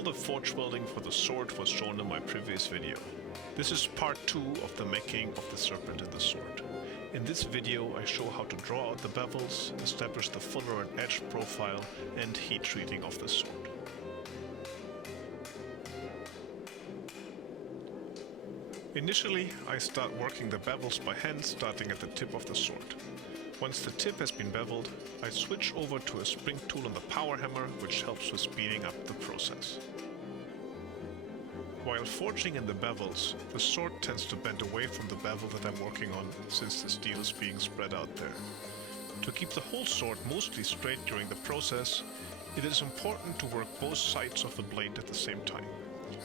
All the forge welding for the sword was shown in my previous video. This is part 2 of the making of the Serpent and the sword. In this video I show how to draw out the bevels, establish the fuller and edge profile and heat treating of the sword. Initially I start working the bevels by hand, starting at the tip of the sword. Once the tip has been beveled, I switch over to a spring tool on the power hammer, which helps with speeding up the process. While forging in the bevels, the sword tends to bend away from the bevel that I'm working on, since the steel is being spread out there. To keep the whole sword mostly straight during the process, it is important to work both sides of the blade at the same time.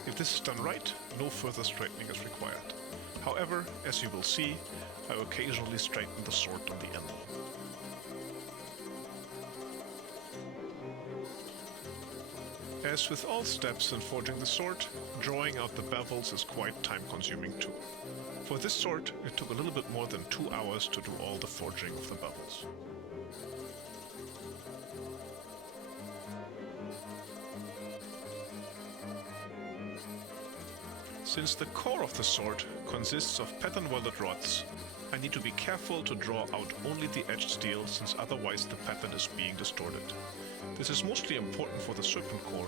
If this is done right, no further straightening is required. However, as you will see, I occasionally straighten the sword on the end. As with all steps in forging the sword, drawing out the bevels is quite time-consuming too. For this sword, it took a little bit more than 2 hours to do all the forging of the bevels. Since the core of the sword consists of pattern-welded rods, I need to be careful to draw out only the edged steel, since otherwise the pattern is being distorted. This is mostly important for the Serpent core,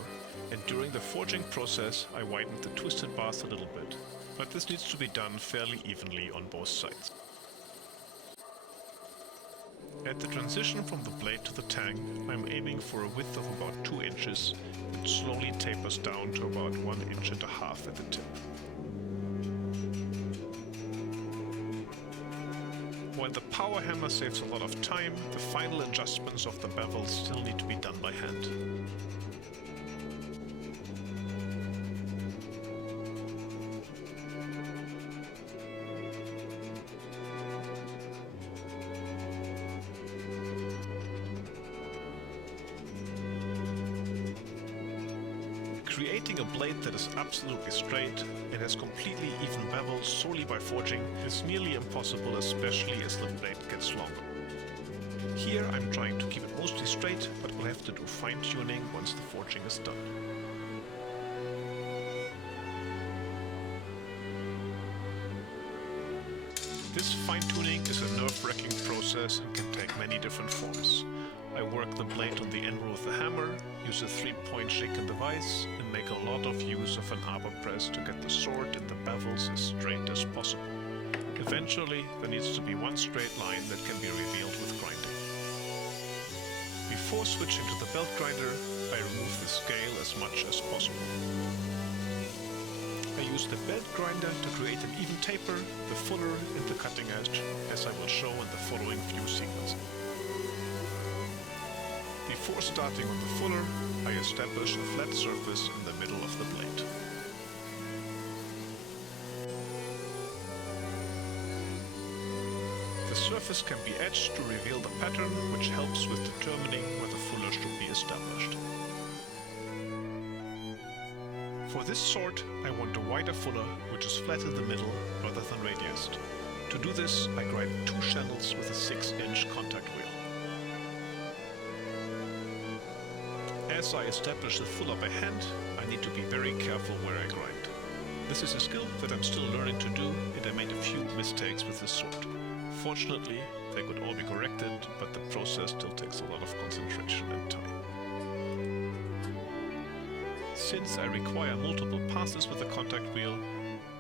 and during the forging process I widened the twisted bars a little bit, but this needs to be done fairly evenly on both sides. At the transition from the blade to the tang, I'm aiming for a width of about 2 inches, which slowly tapers down to about 1.5 inches at the tip. While the power hammer saves a lot of time, the final adjustments of the bevels still need to be done by hand. Creating a blade that is absolutely straight and has completely even bevels solely by forging is nearly impossible, especially as the blade gets longer. Here I'm trying to keep it mostly straight, but will have to do fine-tuning once the forging is done. This fine-tuning is a nerve-wracking process and can take many different forms. I work the blade on the anvil with the hammer, use a 3-point jig in the vise, and make a lot of use of an arbor press to get the sword and the bevels as straight as possible. Eventually, there needs to be one straight line that can be revealed with grinding. Before switching to the belt grinder, I remove the scale as much as possible. I use the belt grinder to create an even taper, the fuller and the cutting edge, as I will show in the following few sequences. Before starting on the fuller, I establish a flat surface in the middle of the blade. The surface can be etched to reveal the pattern, which helps with determining where the fuller should be established. For this sword, I want a wider fuller, which is flat in the middle rather than radiused. To do this, I grind 2 channels with a 6-inch contact wheel. As I establish the fuller by hand, I need to be very careful where I grind. This is a skill that I'm still learning to do, and I made a few mistakes with this sword. Fortunately, they could all be corrected, but the process still takes a lot of concentration and time. Since I require multiple passes with the contact wheel,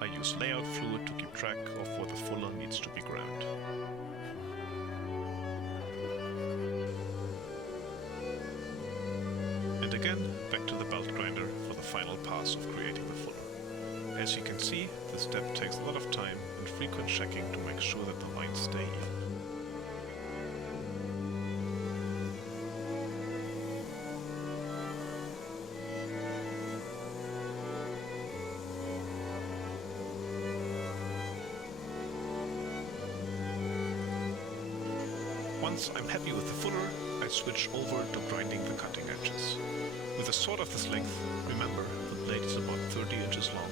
I use layout fluid to keep track of where the fuller needs to be ground. And again, back to the belt grinder for the final pass of creating the fuller. As you can see, this step takes a lot of time and frequent checking to make sure that the lines stay even. Once I'm happy with the fuller, I switch over to grinding the cutting edges. With a sword of this length, remember, the blade is about 30 inches long.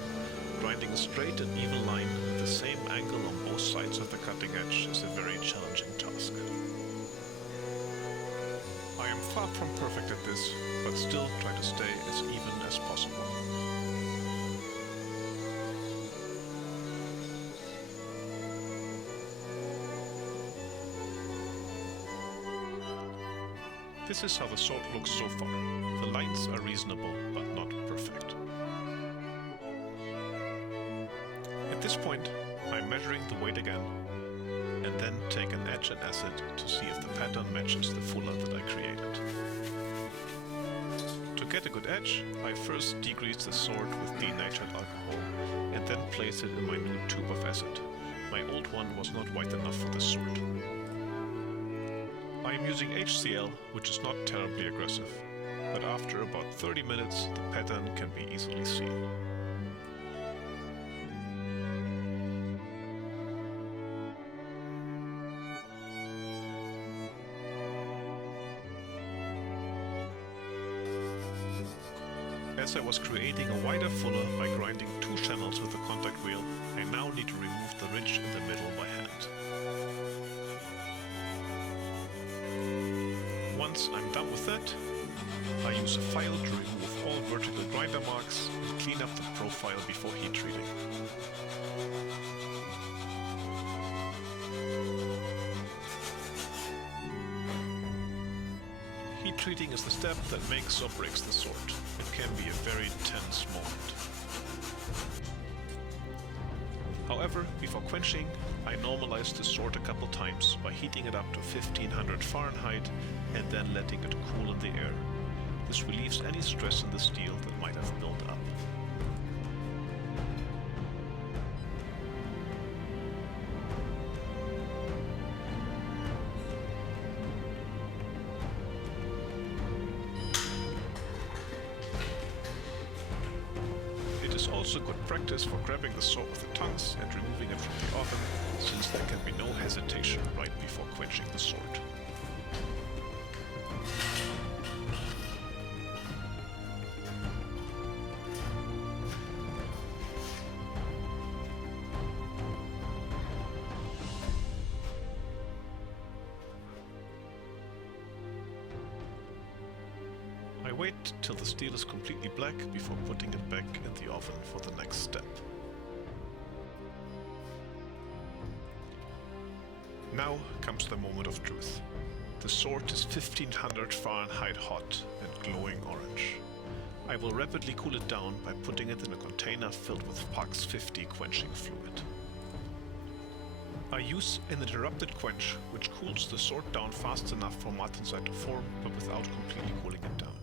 Grinding a straight and even line with the same angle on both sides of the cutting edge is a very challenging task. I am far from perfect at this, but still try to stay as even as possible. This is how the sword looks so far. The lines are reasonable, but not perfect. At this point, I'm measuring the weight again, and then take an edge and acid to see if the pattern matches the fuller that I created. To get a good edge, I first degrease the sword with denatured alcohol, and then place it in my new tube of acid. My old one was not white enough for this sword. I am using HCl, which is not terribly aggressive, but after about 30 minutes the pattern can be easily seen. As I was creating a wider fuller by grinding 2 channels with the contact wheel, I now need to remove the ridge in the middle by hand. Once I'm done with that, I use a file to remove all vertical grinder marks and clean up the profile before heat treating. Heat treating is the step that makes or breaks the sword. It can be a very tense moment. However, before quenching, I normalize the sword a couple times by heating it up to 1500 Fahrenheit and then letting it cool in the air. This relieves any stress in the steel that might have built up. It is also good practice for grabbing the sword with the tongues and removing it from the oven, since there can be no hesitation right before quenching the sword. I wait till the steel is completely black before putting it back in the oven for the next step. Now comes the moment of truth. The sword is 1500 Fahrenheit hot and glowing orange. I will rapidly cool it down by putting it in a container filled with Parks 50 quenching fluid. I use an interrupted quench, which cools the sword down fast enough for martensite to form, but without completely cooling it down.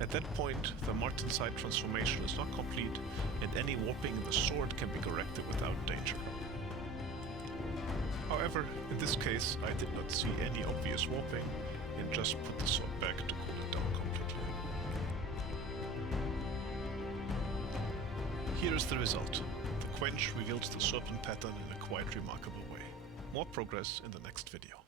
At that point, the martensite transformation is not complete, and any warping in the sword can be corrected without danger. However, in this case, I did not see any obvious warping, and just put the sword back to cool it down completely. Here is the result. The quench reveals the serpent pattern in a quite remarkable way. More progress in the next video.